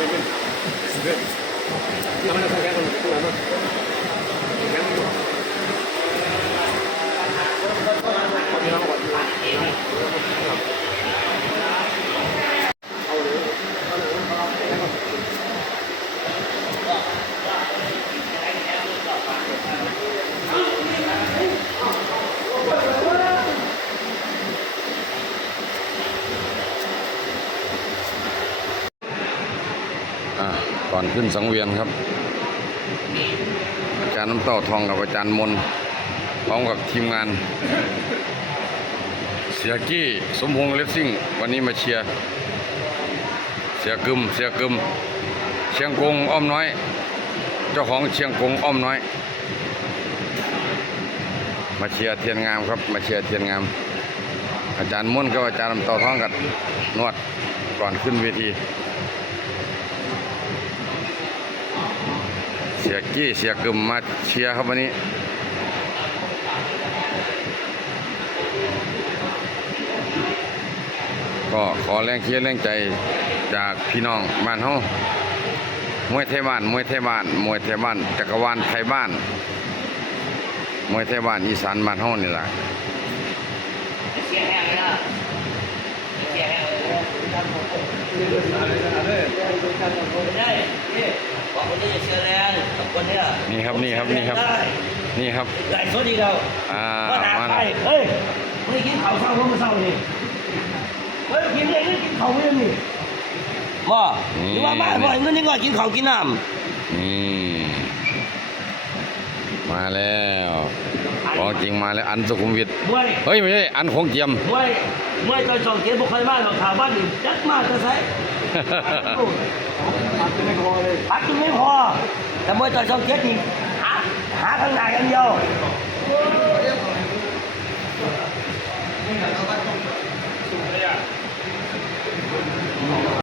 อ่ ก่อนขึ้นสังเวียนครับ อาจารย์น้ำเต้าทองกับอาจารย์มนพร้อมกับทีมงาน เสียกี้สมพงษ์เลสซิ่ง วันนี้มาเชียร์ เสียกึมเสียกึม เชียงกงอ้อมน้อย เจ้าของเชียงกงอ้อมน้อย มาเชียร์เทียนงามครับ มาเชียร์เทียนงาม อาจารย์ม่นกับอาจารย์น้ำเต้าทองกับนวดก่อนขึ้นเวที เสียกี้เสียกึมมาเชียร์ครับวันนี้ก็ขอแรงเชียร์แรงใจจากพี่น้องบ้านเฮามวยไทยบ้านมวยไทยบ้านมวยไทยบ้านจักรวาลไทยบ้านมวยไทยบ้านอีสานบ้านเฮานี่แหละเรงกับคนเนี้ยนี่ครับนี่ครับนี่ครับ ได้นี่ครับได้สวัสดีเราอ่าว่าด่ามาไปแล้วเฮ้ยไม่กินข้าวเช้าเมื่อเช้านี่เฮ้ยกินเองกินข้าวไม่ได้นี่บ่หรือว่าบ้านบ่อยเงินนี่ก็กินข้าวกินน้ำนี่มาแล้วของจริงมาแล้วอันสุขุมวิทมวยเฮ้ยไม่ใช่อันของเจียม มวยมวยตอนสองเกียร์บุคคลบ้านของข่าวบ้านนี่จัดมาจะใส่ปัดจนไม่พอแต่มวยต่อยช่องเจ็ดนี่หาหาข้างในกันเดียว